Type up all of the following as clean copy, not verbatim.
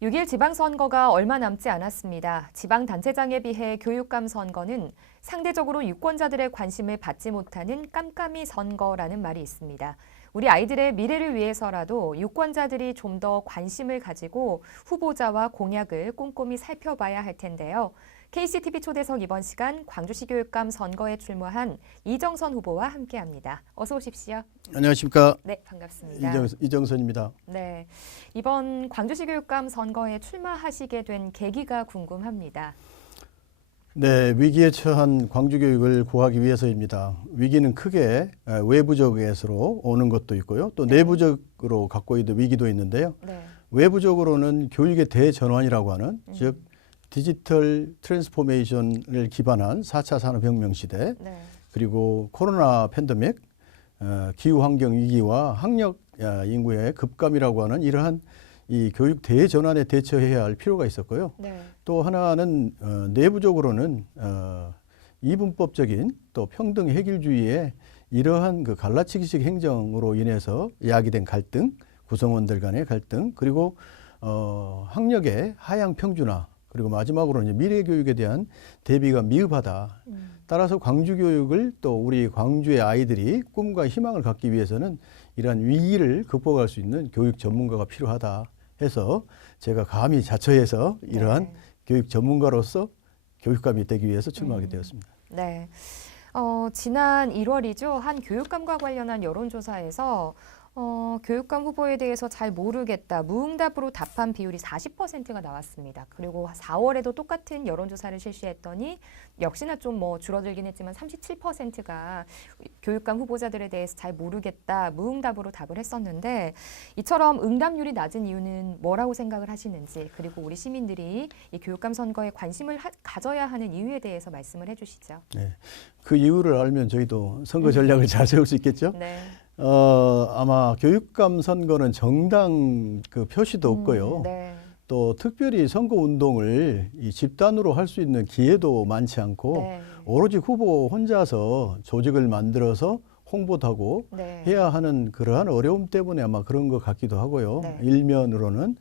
6일 지방선거가 얼마 남지 않았습니다. 지방단체장에 비해 교육감 선거는 상대적으로 유권자들의 관심을 받지 못하는 깜깜이 선거라는 말이 있습니다. 우리 아이들의 미래를 위해서라도 유권자들이 좀 더 관심을 가지고 후보자와 공약을 꼼꼼히 살펴봐야 할 텐데요. KCTV 초대석 이번 시간 광주시 교육감 선거에 출마한 이정선 후보와 함께합니다. 어서 오십시오. 안녕하십니까. 네, 반갑습니다. 이정선입니다. 네, 이번 광주시 교육감 선거에 출마하시게 된 계기가 궁금합니다. 네, 위기에 처한 광주 교육을 구하기 위해서입니다. 위기는 크게 외부적으로 오는 것도 있고요. 또 내부적으로 갖고 있는 위기도 있는데요. 네. 외부적으로는 교육의 대전환이라고 하는 즉 디지털 트랜스포메이션을 기반한 4차 산업혁명 시대 네. 그리고 코로나 팬데믹, 기후환경 위기와 학력 인구의 급감이라고 하는 이러한 이 교육 대전환에 대처해야 할 필요가 있었고요. 네. 또 하나는 내부적으로는 이분법적인 또 평등 획일주의의 이러한 그 갈라치기식 행정으로 인해서 야기된 갈등, 구성원들 간의 갈등, 그리고 학력의 하향 평준화, 그리고 마지막으로 이제 미래 교육에 대한 대비가 미흡하다. 따라서 광주 교육을 또 우리 광주의 아이들이 꿈과 희망을 갖기 위해서는 이러한 위기를 극복할 수 있는 교육 전문가가 필요하다 해서 제가 감히 자처해서 이러한 교육 전문가로서 교육감이 되기 위해서 출마하게 되었습니다. 네. 지난 1월이죠. 한 교육감과 관련한 여론조사에서 교육감 후보에 대해서 잘 모르겠다, 무응답으로 답한 비율이 40%가 나왔습니다. 그리고 4월에도 똑같은 여론조사를 실시했더니 역시나 좀 줄어들긴 했지만 37%가 교육감 후보자들에 대해서 잘 모르겠다, 무응답으로 답을 했었는데 이처럼 응답률이 낮은 이유는 뭐라고 생각을 하시는지, 그리고 우리 시민들이 이 교육감 선거에 관심을 가져야 하는 이유에 대해서 말씀을 해주시죠. 네, 그 이유를 알면 저희도 선거 전략을 잘 세울 수 있겠죠. 네. 아마 교육감 선거는 정당 그 표시도 없고요. 네. 또 특별히 선거 운동을 이 집단으로 할 수 있는 기회도 많지 않고 네. 오로지 후보 혼자서 조직을 만들어서 홍보도 하고 네. 해야 하는 그러한 어려움 때문에 아마 그런 것 같기도 하고요. 네. 일면으로는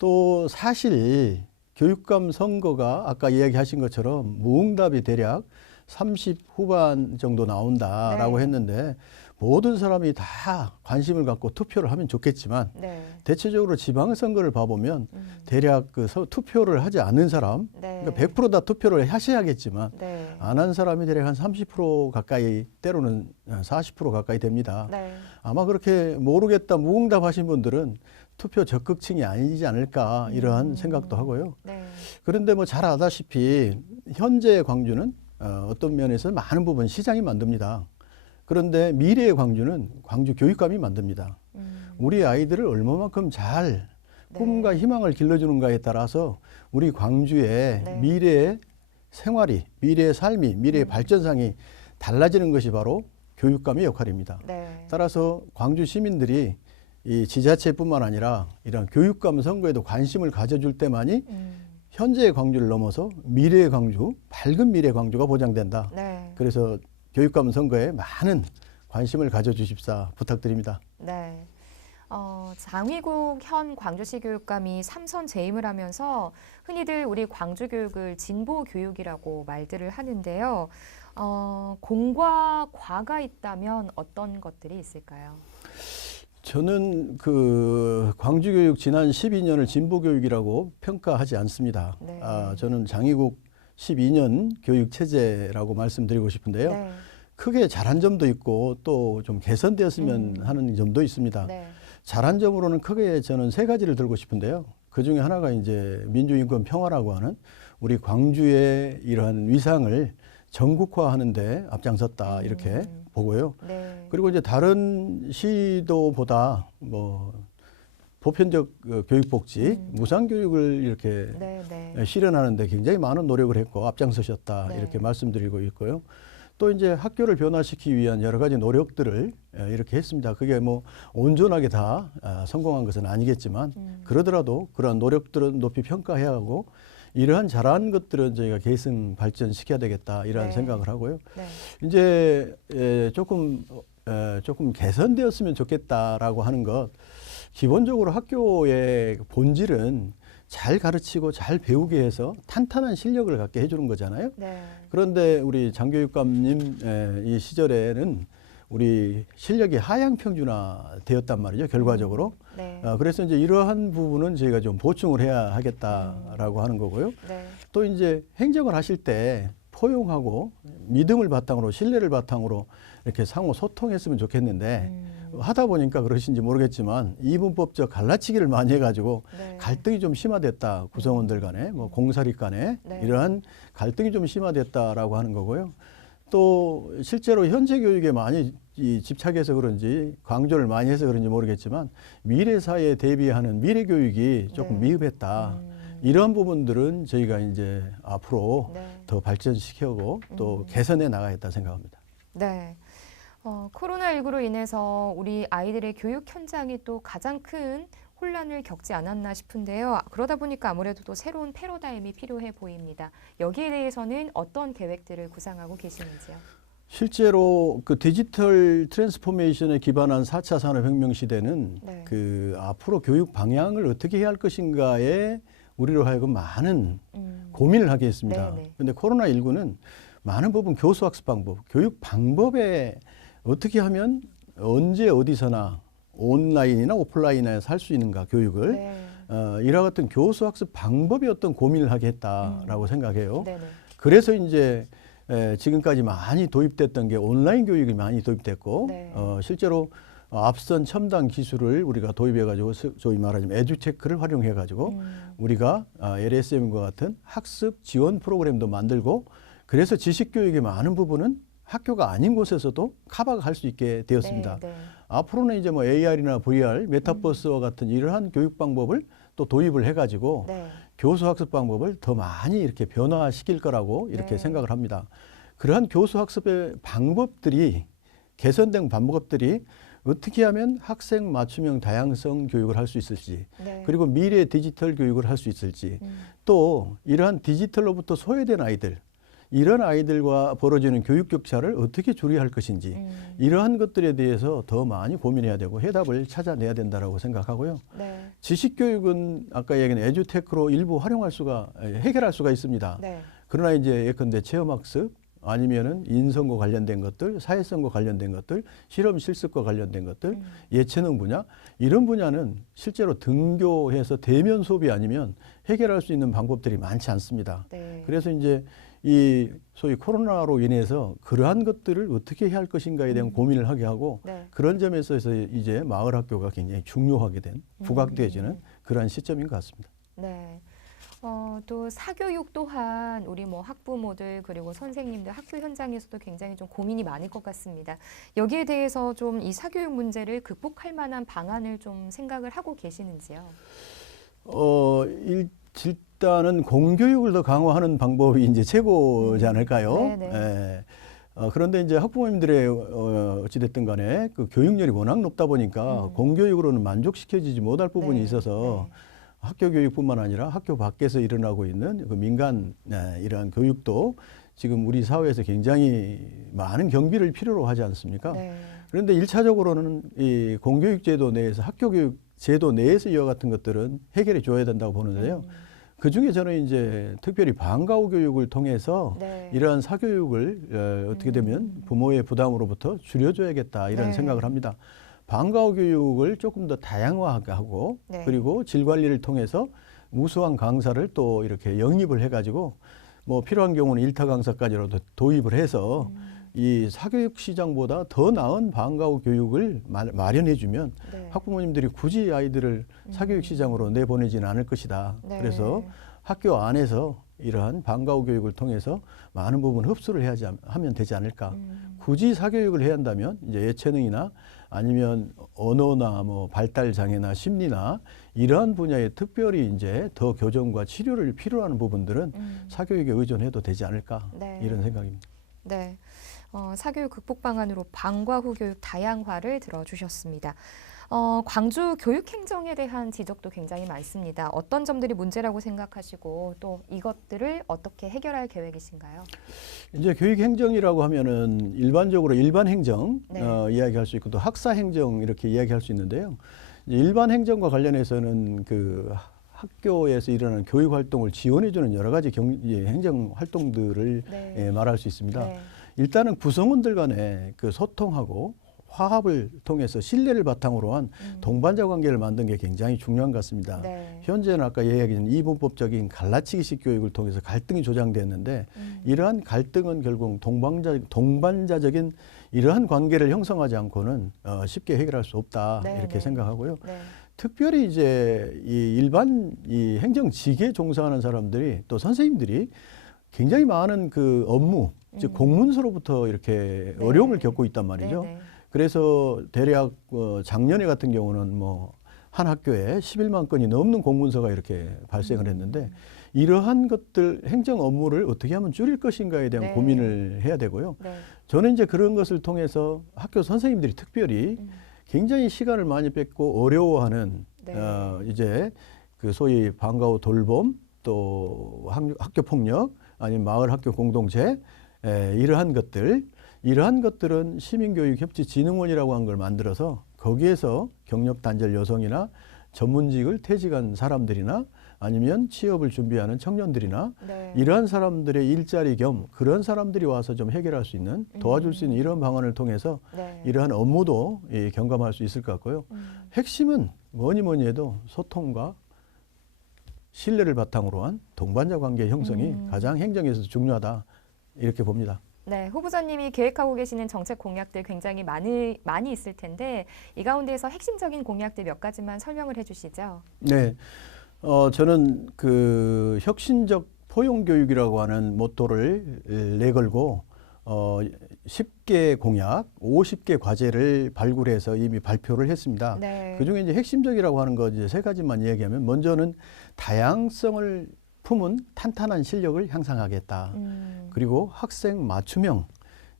또 사실 교육감 선거가 아까 이야기하신 것처럼 무응답이 대략 30 후반 정도 나온다라고 네. 했는데 모든 사람이 다 관심을 갖고 투표를 하면 좋겠지만 네. 대체적으로 지방선거를 봐보면 대략 그 투표를 하지 않는 사람, 네. 그러니까 100% 다 투표를 하셔야겠지만 네. 안 한 사람이 대략 한 30% 가까이, 때로는 40% 가까이 됩니다. 네. 아마 그렇게 모르겠다, 무응답 하신 분들은 투표 적극층이 아니지 않을까 이러한 생각도 하고요. 네. 그런데 뭐 잘 아다시피 현재 광주는 어떤 면에서 많은 부분 시장이 만듭니다. 그런데 미래의 광주는 광주 교육감이 만듭니다. 우리 아이들을 얼마만큼 잘 꿈과 희망을 길러주는가에 따라서 우리 광주의 네. 미래의 생활이, 미래의 삶이, 미래의 발전상이 달라지는 것이 바로 교육감의 역할입니다. 네. 따라서 광주 시민들이 이 지자체뿐만 아니라 이런 교육감 선거에도 관심을 가져줄 때만이 현재의 광주를 넘어서 미래의 광주, 밝은 미래의 광주가 보장된다. 네. 그래서 교육감 선거에 많은 관심을 가져주십사 부탁드립니다. 네. 장위국 현 광주시 교육감이 3선 재임을 하면서 흔히들 우리 광주 교육을 진보 교육이라고 말들을 하는데요. 공과 과가 있다면 어떤 것들이 있을까요? 저는 그 광주 교육 지난 12년을 진보 교육이라고 평가하지 않습니다. 네. 저는 장위국 12년 교육 체제라고 말씀드리고 싶은데요. 네. 크게 잘한 점도 있고 또 좀 개선되었으면 하는 점도 있습니다. 네. 잘한 점으로는 크게 저는 세 가지를 들고 싶은데요. 그 중에 하나가 이제 민주인권 평화라고 하는 우리 광주의 이러한 위상을 전국화하는 데 앞장섰다 이렇게 보고요. 네. 그리고 이제 다른 시도보다 뭐 보편적 교육복지, 무상교육을 이렇게 네. 네. 실현하는 데 굉장히 많은 노력을 했고 앞장서셨다 네. 이렇게 말씀드리고 있고요. 또 이제 학교를 변화시키기 위한 여러 가지 노력들을 이렇게 했습니다. 그게 뭐 온전하게 다 성공한 것은 아니겠지만 그러더라도 그러한 노력들은 높이 평가해야 하고 이러한 잘한 것들은 저희가 계승 발전시켜야 되겠다 이러한 네. 생각을 하고요. 네. 이제 조금 개선되었으면 좋겠다라고 하는 것, 기본적으로 학교의 본질은 잘 가르치고 잘 배우게 해서 탄탄한 실력을 갖게 해주는 거잖아요. 네. 그런데 우리 장교육감님 이 시절에는 우리 실력이 하향 평준화 되었단 말이죠, 결과적으로. 네. 그래서 이제 이러한 부분은 저희가 좀 보충을 해야 하겠다라고 하는 거고요. 네. 또 이제 행정을 하실 때 포용하고 믿음을 바탕으로 신뢰를 바탕으로 이렇게 상호 소통했으면 좋겠는데 하다 보니까 그러신지 모르겠지만 이분법적 갈라치기를 많이 해가지고 네. 갈등이 좀 심화됐다. 구성원들 간에 뭐 공사립 간에 네. 이러한 갈등이 좀 심화됐다라고 하는 거고요. 또 실제로 현재 교육에 많이 집착해서 그런지 강조를 많이 해서 그런지 모르겠지만 미래 사회에 대비하는 미래 교육이 조금 네. 미흡했다. 이런 부분들은 저희가 이제 앞으로 네. 더 발전시키고 또 개선해 나가겠다 생각합니다. 네. 코로나19로 인해서 우리 아이들의 교육 현장이 또 가장 큰 혼란을 겪지 않았나 싶은데요. 그러다 보니까 아무래도 또 새로운 패러다임이 필요해 보입니다. 여기에 대해서는 어떤 계획들을 구상하고 계시는지요? 실제로 그 디지털 트랜스포메이션에 기반한 4차 산업혁명 시대는 네. 그 앞으로 교육 방향을 어떻게 해야 할 것인가에 우리로 하여금 많은 고민을 하게 했습니다. 네네. 그런데 코로나19는 많은 부분 교수학습 방법, 교육 방법에 어떻게 하면 언제 어디서나 온라인이나 오프라인에서 할 수 있는가 교육을 네. 이와 같은 교수학습 방법에 어떤 고민을 하게 했다라고 생각해요. 네네. 그래서 이제 지금까지 많이 도입됐던 게 온라인 교육이 많이 도입됐고 네. 실제로 앞선 첨단 기술을 우리가 도입해가지고 소위 말하자면 에듀테크를 활용해가지고 우리가 LSM과 같은 학습 지원 프로그램도 만들고 그래서 지식교육의 많은 부분은 학교가 아닌 곳에서도 커버가 할 수 있게 되었습니다. 네, 네. 앞으로는 이제 뭐 AR이나 VR, 메타버스와 같은 이러한 교육 방법을 또 도입을 해가지고 네. 교수 학습 방법을 더 많이 이렇게 변화시킬 거라고 이렇게 네. 생각을 합니다. 그러한 교수 학습의 방법들이 개선된 방법들이 어떻게 하면 학생 맞춤형 다양성 교육을 할 수 있을지 네. 그리고 미래 디지털 교육을 할 수 있을지 또 이러한 디지털로부터 소외된 아이들 이런 아이들과 벌어지는 교육 격차를 어떻게 줄여야 할 것인지 이러한 것들에 대해서 더 많이 고민해야 되고 해답을 찾아내야 된다라고 생각하고요. 네. 지식 교육은 아까 얘기한 에듀테크로 일부 해결할 수가 있습니다. 네. 그러나 이제 예컨대 체험학습 아니면은 인성과 관련된 것들, 사회성과 관련된 것들, 실험 실습과 관련된 것들, 예체능 분야 이런 분야는 실제로 등교해서 대면 수업이 아니면 해결할 수 있는 방법들이 많지 않습니다. 네. 그래서 이제 이 소위 코로나로 인해서 그러한 것들을 어떻게 해야 할 것인가에 대한 고민을 하게 하고 네. 그런 점에서 이제 마을 학교가 굉장히 중요하게 된 부각되어지는 그러한 시점인 것 같습니다. 네. 또 사교육 또한 우리 뭐 학부모들 그리고 선생님들 학교 현장에서도 굉장히 좀 고민이 많을 것 같습니다. 여기에 대해서 좀 이 사교육 문제를 극복할 만한 방안을 좀 생각을 하고 계시는지요? 일단은 공교육을 더 강화하는 방법이 이제 최고지 않을까요? 네네. 예. 그런데 이제 학부모님들의 어찌됐든 간에 그 교육열이 워낙 높다 보니까 공교육으로는 만족시켜지지 못할 부분이 네, 있어서 학교 교육뿐만 아니라 학교 밖에서 일어나고 있는 그 민간 이러한 교육도 지금 우리 사회에서 굉장히 많은 경비를 필요로 하지 않습니까? 네. 그런데 일차적으로는 이 공교육 제도 내에서 학교 교육 제도 내에서 이와 같은 것들은 해결해 줘야 된다고 보는데요. 그 중에 저는 이제 특별히 방과 후 교육을 통해서 네. 이러한 사교육을 어떻게 되면 부모의 부담으로부터 줄여줘야겠다 이런 네. 생각을 합니다. 방과 후 교육을 조금 더 다양화하게 하고 네. 그리고 질 관리를 통해서 우수한 강사를 또 이렇게 영입을 해가지고 뭐 필요한 경우는 일타 강사까지라도 도입을 해서 이 사교육 시장보다 더 나은 방과 후 교육을 마련해주면 네. 학부모님들이 굳이 아이들을 사교육 시장으로 내보내지는 않을 것이다. 네. 그래서 학교 안에서 이러한 방과 후 교육을 통해서 많은 부분 흡수를 하면 되지 않을까. 굳이 사교육을 해야 한다면 이제 예체능이나 아니면 언어나 뭐 발달 장애나 심리나 이러한 분야에 특별히 이제 더 교정과 치료를 필요로 하는 부분들은 사교육에 의존해도 되지 않을까 네. 이런 생각입니다. 네. 사교육 극복 방안으로 방과 후 교육 다양화를 들어주셨습니다. 광주 교육행정에 대한 지적도 굉장히 많습니다. 어떤 점들이 문제라고 생각하시고 또 이것들을 어떻게 해결할 계획이신가요? 이제 교육행정이라고 하면은 일반적으로 일반 행정 네. 이야기할 수 있고 또 학사 행정 이렇게 이야기할 수 있는데요. 이제 일반 행정과 관련해서는 그 학교에서 일어나는 교육 활동을 지원해주는 여러 가지 행정 활동들을 네. 말할 수 있습니다. 네. 일단은 구성원들 간의 그 소통하고 화합을 통해서 신뢰를 바탕으로 한 동반자 관계를 만든 게 굉장히 중요한 것 같습니다. 네. 현재는 아까 이야기한 이분법적인 갈라치기식 교육을 통해서 갈등이 조장됐는데 이러한 갈등은 결국 동반자적인 이러한 관계를 형성하지 않고는 쉽게 해결할 수 없다 네, 이렇게 네. 생각하고요. 네. 특별히 이제 이 일반 이 행정직에 종사하는 사람들이 또 선생님들이 굉장히 많은 그 업무, 즉 공문서로부터 이렇게 네. 어려움을 겪고 있단 말이죠. 네, 네. 그래서 대략 작년에 같은 경우는 뭐 한 학교에 11만 건이 넘는 공문서가 이렇게 발생을 했는데 이러한 것들 행정 업무를 어떻게 하면 줄일 것인가에 대한 네. 고민을 해야 되고요. 네. 저는 이제 그런 것을 통해서 학교 선생님들이 특별히 굉장히 시간을 많이 뺏고 어려워하는 네. 이제 그 소위 방과 후 돌봄 또 학교 폭력 아니면 마을 학교 공동체 이러한 것들은 시민교육협치진흥원이라고 한 걸 만들어서 거기에서 경력 단절 여성이나 전문직을 퇴직한 사람들이나 아니면 취업을 준비하는 청년들이나 네. 이러한 사람들의 일자리 겸 그런 사람들이 와서 좀 해결할 수 있는 도와줄 수 있는 이런 방안을 통해서 네. 이러한 업무도 경감할 수 있을 것 같고요. 핵심은 뭐니 해도 소통과 신뢰를 바탕으로 한 동반자 관계 형성이 가장 행정에서 중요하다 이렇게 봅니다. 네, 후보자님이 계획하고 계시는 정책 공약들 굉장히 많이 있을 텐데 이 가운데에서 핵심적인 공약들 몇 가지만 설명을 해주시죠. 네, 저는 그 혁신적 포용교육이라고 하는 모토를 내걸고 10개 공약, 50개 과제를 발굴해서 이미 발표를 했습니다. 네. 그중에 이제 핵심적이라고 하는 거 이제 세 가지만 이야기하면 먼저는 다양성을 품은 탄탄한 실력을 향상하겠다. 그리고 학생 맞춤형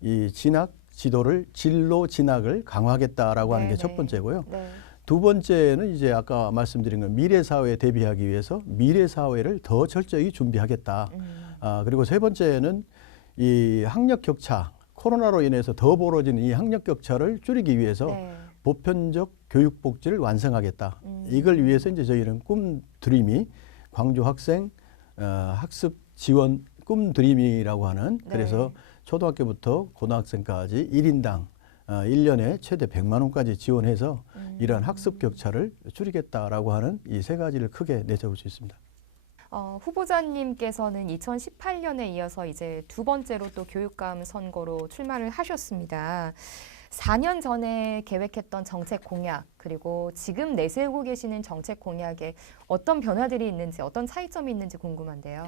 이 진로 진학을 강화하겠다라고 하는 게 첫 번째고요. 네. 두 번째는 이제 아까 말씀드린 건 미래 사회에 대비하기 위해서 미래 사회를 더 철저히 준비하겠다. 그리고 세 번째는 이 학력 격차, 코로나로 인해서 더 벌어지는 이 학력 격차를 줄이기 위해서 네. 보편적 교육 복지를 완성하겠다. 이걸 위해서 이제 저희는 꿈드림이 광주 학생 학습 지원 꿈드림이라고 하는 그래서 초등학교부터 고등학생까지 1인당 1년에 최대 100만 원까지 지원해서 이러한 학습 격차를 줄이겠다라고 하는 이 세 가지를 크게 내세울 수 있습니다. 후보자님께서는 2018년에 이어서 이제 두 번째로 또 교육감 선거로 출마를 하셨습니다. 4년 전에 계획했던 정책 공약 그리고 지금 내세우고 계시는 정책 공약에 어떤 변화들이 있는지 어떤 차이점이 있는지 궁금한데요.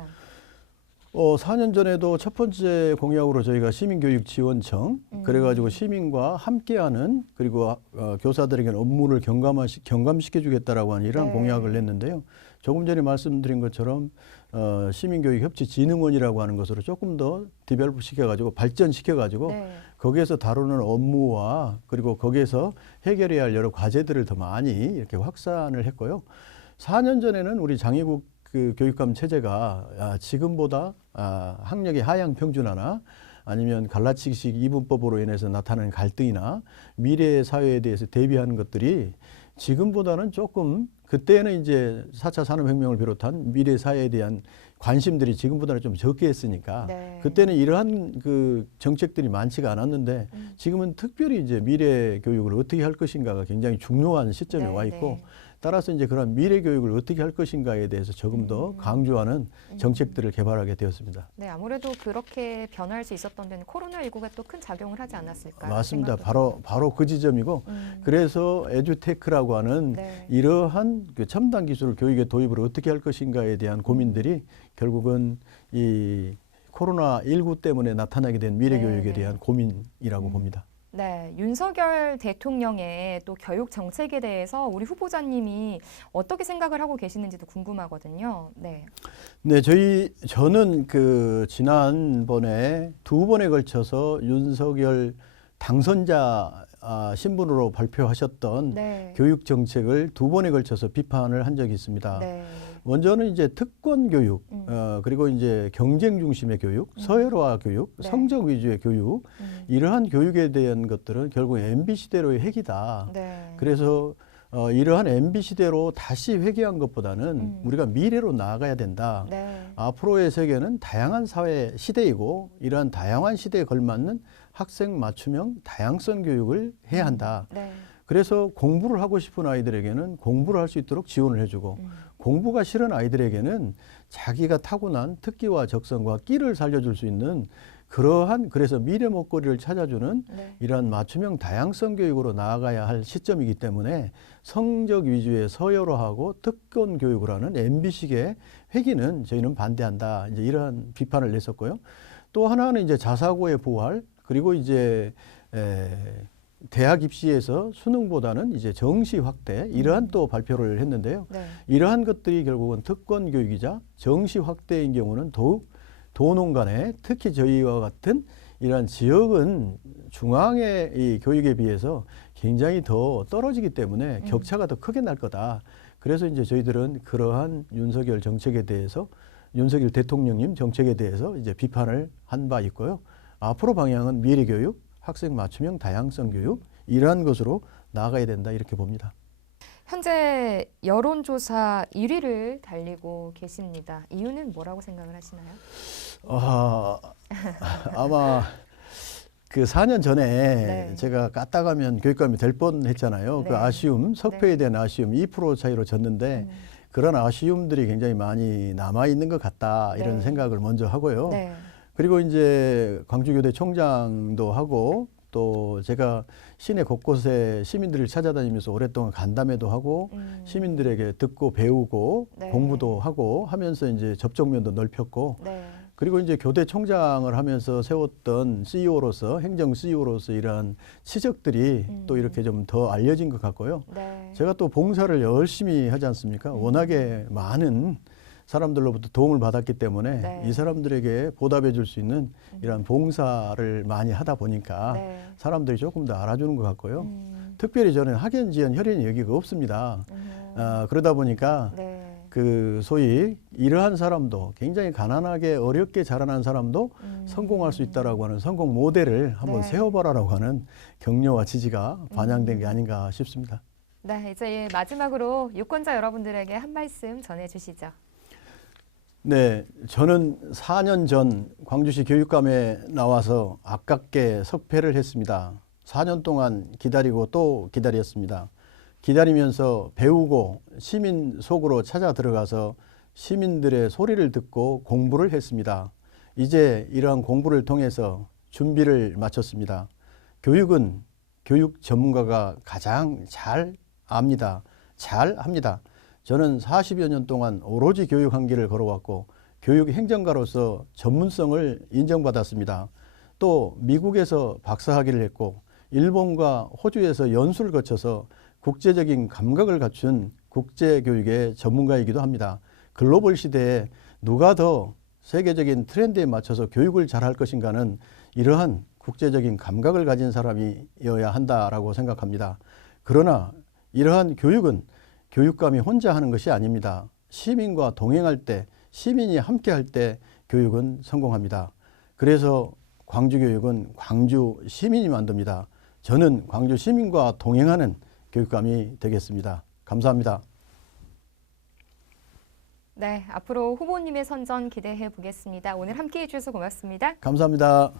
4년 전에도 첫 번째 공약으로 저희가 시민교육지원청 그래가지고 시민과 함께하는 그리고 교사들에게는 업무를 경감시켜주겠다라고 하는 이러한 공약을 냈는데요. 조금 전에 말씀드린 것처럼 시민교육협치진흥원이라고 하는 것으로 조금 더 디벨롭 시켜가지고 발전시켜가지고 거기에서 다루는 업무와 그리고 거기에서 해결해야 할 여러 과제들을 더 많이 이렇게 확산을 했고요. 4년 전에는 우리 장애국 그 교육감 체제가 지금보다 학력의 하향 평준화나 아니면 갈라치기식 이분법으로 인해서 나타나는 갈등이나 미래 사회에 대해서 대비하는 것들이 지금보다는 조금 그때는 이제 4차 산업혁명을 비롯한 미래 사회에 대한 관심들이 지금보다는 좀 적게 했으니까 그때는 이러한 그 정책들이 많지가 않았는데 지금은 특별히 이제 미래 교육을 어떻게 할 것인가가 굉장히 중요한 시점에 와 있고 따라서 이제 그런 미래 교육을 어떻게 할 것인가에 대해서 조금 더 강조하는 정책들을 개발하게 되었습니다. 네, 아무래도 그렇게 변화할 수 있었던 데는 코로나19가 또 큰 작용을 하지 않았을까? 맞습니다. 바로 그 지점이고 그래서 에듀테크라고 하는 이러한 그 첨단 기술 교육의 도입을 어떻게 할 것인가에 대한 고민들이 결국은 이 코로나19 때문에 나타나게 된 미래 교육에 대한 고민이라고 봅니다. 네, 윤석열 대통령의 또 교육 정책에 대해서 우리 후보자님이 어떻게 생각을 하고 계시는지도 궁금하거든요. 네, 저는 그 지난번에 두 번에 걸쳐서 윤석열 당선자 신분으로 발표하셨던 교육 정책을 두 번에 걸쳐서 비판을 한 적이 있습니다. 먼저는 이제 특권 교육, 그리고 이제 경쟁 중심의 교육, 서열화 교육, 성적 위주의 교육, 이러한 교육에 대한 것들은 결국 MB 시대로의 핵이다. 그래서 이러한 MB 시대로 다시 회귀한 것보다는 우리가 미래로 나아가야 된다. 네. 앞으로의 세계는 다양한 사회 시대이고 이러한 다양한 시대에 걸맞는 학생 맞춤형 다양성 교육을 해야 한다. 네. 그래서 공부를 하고 싶은 아이들에게는 공부를 할 수 있도록 지원을 해주고 공부가 싫은 아이들에게는 자기가 타고난 특기와 적성과 끼를 살려줄 수 있는 그러한 그래서 미래 먹거리를 찾아주는 네. 이러한 맞춤형 다양성 교육으로 나아가야 할 시점이기 때문에 성적 위주의 서열화하고 특권 교육을 하는 MB식의 회귀는 저희는 반대한다. 이제 이러한 비판을 냈었고요. 또 하나는 이제 자사고의 부활 그리고 이제 대학 입시에서 수능보다는 이제 정시 확대 이러한 또 발표를 했는데요. 네. 이러한 것들이 결국은 특권 교육이자 정시 확대인 경우는 더욱 도농 간에 특히 저희와 같은 이러한 지역은 중앙의 이 교육에 비해서 굉장히 더 떨어지기 때문에 격차가 더 크게 날 거다. 그래서 이제 저희들은 그러한 윤석열 정책에 대해서 윤석열 대통령님 정책에 대해서 이제 비판을 한 바 있고요. 앞으로 방향은 미래 교육, 학생 맞춤형 다양성 교육 이러한 것으로 나아가야 된다 이렇게 봅니다. 현재 여론조사 1위를 달리고 계십니다. 이유는 뭐라고 생각을 하시나요? 아마 그 4년 전에 네. 제가 까딱하면 교육감이 될 뻔했잖아요. 네. 그 아쉬움, 석패에 대한 아쉬움 2% 차이로 졌는데 그런 아쉬움들이 굉장히 많이 남아 있는 것 같다 이런 네. 생각을 먼저 하고요. 네. 그리고 이제 광주교대 총장도 하고 또 제가 시내 곳곳에 시민들을 찾아다니면서 오랫동안 간담회도 하고 시민들에게 듣고 배우고 네. 공부도 하고 하면서 이제 접촉면도 넓혔고 네. 그리고 이제 교대 총장을 하면서 세웠던 CEO로서 행정 CEO로서 이러한 치적들이 또 이렇게 좀 더 알려진 것 같고요. 네. 제가 또 봉사를 열심히 하지 않습니까? 워낙에 많은 사람들로부터 도움을 받았기 때문에 네. 이 사람들에게 보답해 줄 수 있는 이런 봉사를 많이 하다 보니까 네. 사람들이 조금 더 알아주는 것 같고요. 특별히 저는 학연, 지연, 혈연이 여기가 없습니다. 그러다 보니까 네. 그 소위 이러한 사람도 굉장히 가난하게 어렵게 자라난 사람도 성공할 수 있다라고 하는 성공 모델을 한번 네. 세워보라라고 하는 격려와 지지가 반영된 게 아닌가 싶습니다. 네, 이제 마지막으로 유권자 여러분들에게 한 말씀 전해주시죠. 네, 저는 4년 전 광주시 교육감에 나와서 아깝게 석패를 했습니다. 4년 동안 기다리고 또 기다렸습니다. 기다리면서 배우고 시민 속으로 찾아 들어가서 시민들의 소리를 듣고 공부를 했습니다. 이제 이러한 공부를 통해서 준비를 마쳤습니다. 교육은 교육 전문가가 가장 잘 압니다. 잘 합니다. 저는 40여 년 동안 오로지 교육 한 길을 걸어왔고 교육 행정가로서 전문성을 인정받았습니다. 또 미국에서 박사학위를 했고 일본과 호주에서 연수를 거쳐서 국제적인 감각을 갖춘 국제교육의 전문가이기도 합니다. 글로벌 시대에 누가 더 세계적인 트렌드에 맞춰서 교육을 잘할 것인가는 이러한 국제적인 감각을 가진 사람이어야 한다라고 생각합니다. 그러나 이러한 교육은 교육감이 혼자 하는 것이 아닙니다. 시민과 동행할 때, 시민이 함께 할 때 교육은 성공합니다. 그래서 광주교육은 광주 시민이 만듭니다. 저는 광주 시민과 동행하는 교육감이 되겠습니다. 감사합니다. 네, 앞으로 후보님의 선전 기대해 보겠습니다. 오늘 함께해 주셔서 고맙습니다. 감사합니다.